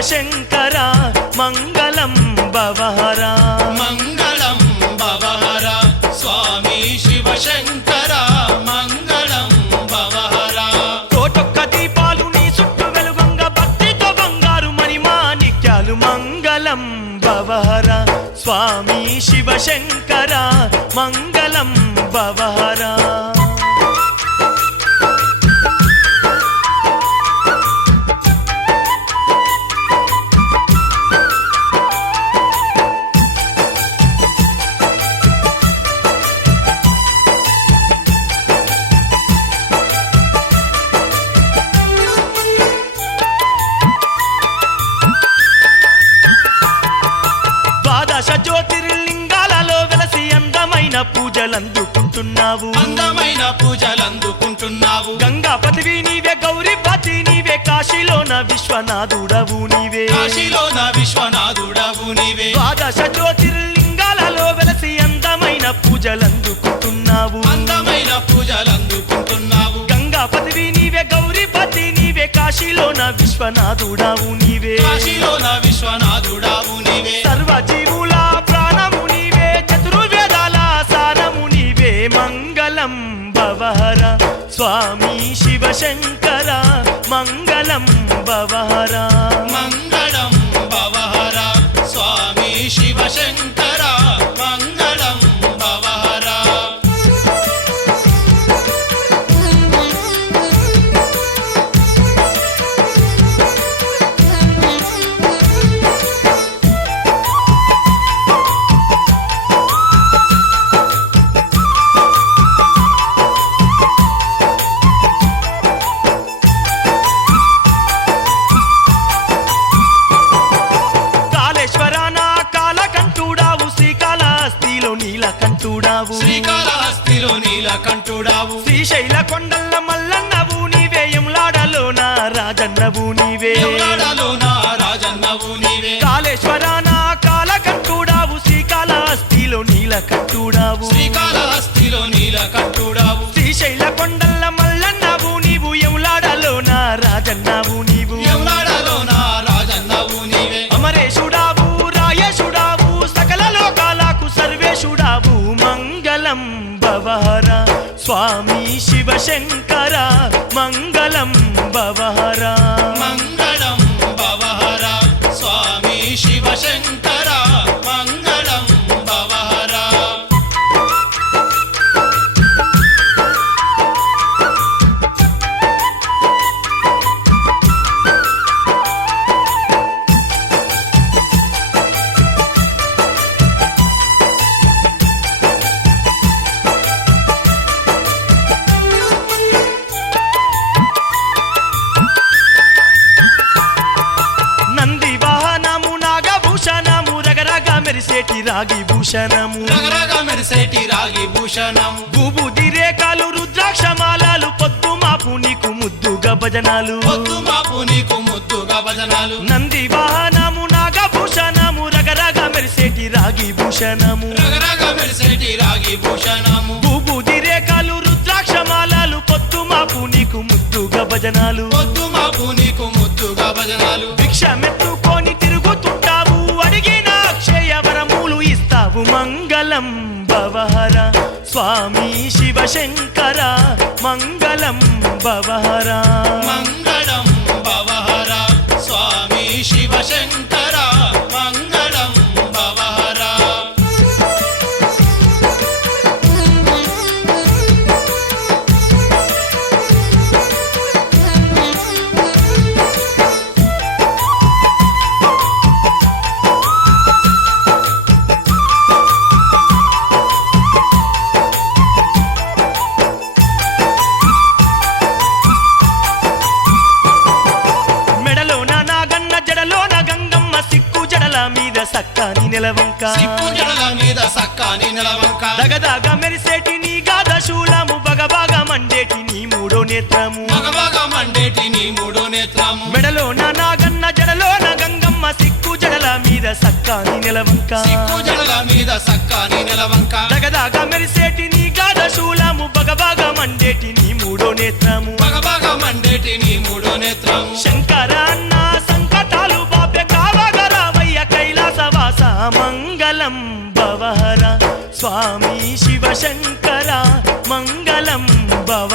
శివశంకర మంగళం భవహర మంగళం భవహర స్వామి శివశంకర మంగళం భవహర కోటొక్క దీపాలు నీ చుట్టూ వెలుగొంగ భక్తితో బంగారు మణిమాణిక్యాలు మంగళం భవహర స్వామి శివశంకర మంగళం భవహర ద్వాదశ జ్యోతిర్లింగాలలో వెలసి అందమైన పూజలందుకుంటున్నావు అందమైన పూజలందుకుంటున్నావు గంగాపతివి నీవే గౌరీపతి నీవే కాశీలోన విశ్వనాథుడవు నీవే కాశీలోన విశ్వనాథుడవు నీవే ద్వాదశ జ్యోతిర్లింగాలలో వెలసి అందమైన పూజలందుకుంటున్నావు అందమైన పూజలందుకుంటున్నావు గంగాపతివి నీవే గౌరీపతి నీవే కాశీలోన విశ్వనాథుడవు నీవే కాశీలోన విశ్వనాథుడవు నీవే సర్వజీవుల ప్రాణము నీవే చతుర్వేదాల సారము నీవే మంగళం భవహర స్వామి శివశంకర మంగళం భవహర మంగళం భవహర స్వామి శివశంకర మంగళం భవహర కాళేశ్వరాన కాలకంఠుడావు శ్రీకాళహస్తిలో నీలకంఠుడావు శ్రీకాళహస్తిలో నీలకంఠుడావు శ్రీశైల కొండల్ల మల్లన్నవు నీవే యములాడలోన రాజన్నవు నీవే ఎవలాడలోన రాజన్నవు నీవే కాళేశ్వరాన కాలకంఠుడావు శ్రీకాళహస్తిలో నీలకంఠుడావు శ్రీకాళహస్తిలో నీలకంఠుడావు శ్రీశైల కొండల్ల మల్లన్నవు నీవు యములాడలోన రాజన్నవు నీవు ఎవలాడలోన రాజన్నవు నీవే అమరేశుడావు రాయేశుడావు సకల లోకాలకు సర్వేశుడావు మంగళం భవహర స్వామి శివశంకర మంగళం భవహర మంగళం భవహర స్వామి శివశంకర మంగళం భవహర నంది వాహనము నాగభూషణము రగరగ మెరిసేటి రాగి భూషణము రగరగ మెరిసేటి రాగి భూషణం భూబుది రేఖలు రుద్రాక్షమాలలు పొద్దు మాపు నీకు ముద్దుగా భజనాలు పొద్దు మాపు నీకు ముద్దుగా భజనాలు నంది వాహనము నాగభూషణము రగరగ మెరిసేటి రాగి భూషణము రగరగ మెరిసేటి రాగి భూషణము భూబుది రేఖలు రుద్రాక్షమాలలు పొద్దు మాపు నీకు ముద్దుగా భజనాలు పొద్దు మాపు నీకు ముద్దుగా భజనాలు భిక్షమెత్తుకొని తిరుగుతుంటావు అడిగిన అక్షయ వరములు ఇస్తావు మంగళం భవహర స్వామి శివశంకర మంగళం భవహర మంగళం భవహర స్వామి శివశంకర మంగళం భవహర మెడలోన నాగన్న జడలోన గంగమ్మ సిక్కు జడల మీద సక్కాని నెలవంక సిక్కు జడల మీద సక్కాని నిలవంక దగదగ మెరిసేటి నీ గాద శూలము బగబాగా మండేటి నీ మూడో నేత్రము మగబాగా మండేటి నీ మూడో నేత్రము మెడలోన నాగన్న జడలోన గంగమ్మ సిక్కు జడల మీద సక్కాని నెలవంక సిక్కు జడల మీద సక్కాని నిలవంక దగదగ మెరిసేటి నీ గాద శూలము బగబాగా మండేటి నీ మూడో నేత్రము మగబాగా మండేటి నీ మూడో నేత్రము శంకర అన్న సంకటాలు బాపే స్వామి శివశంకర మంగళం భవ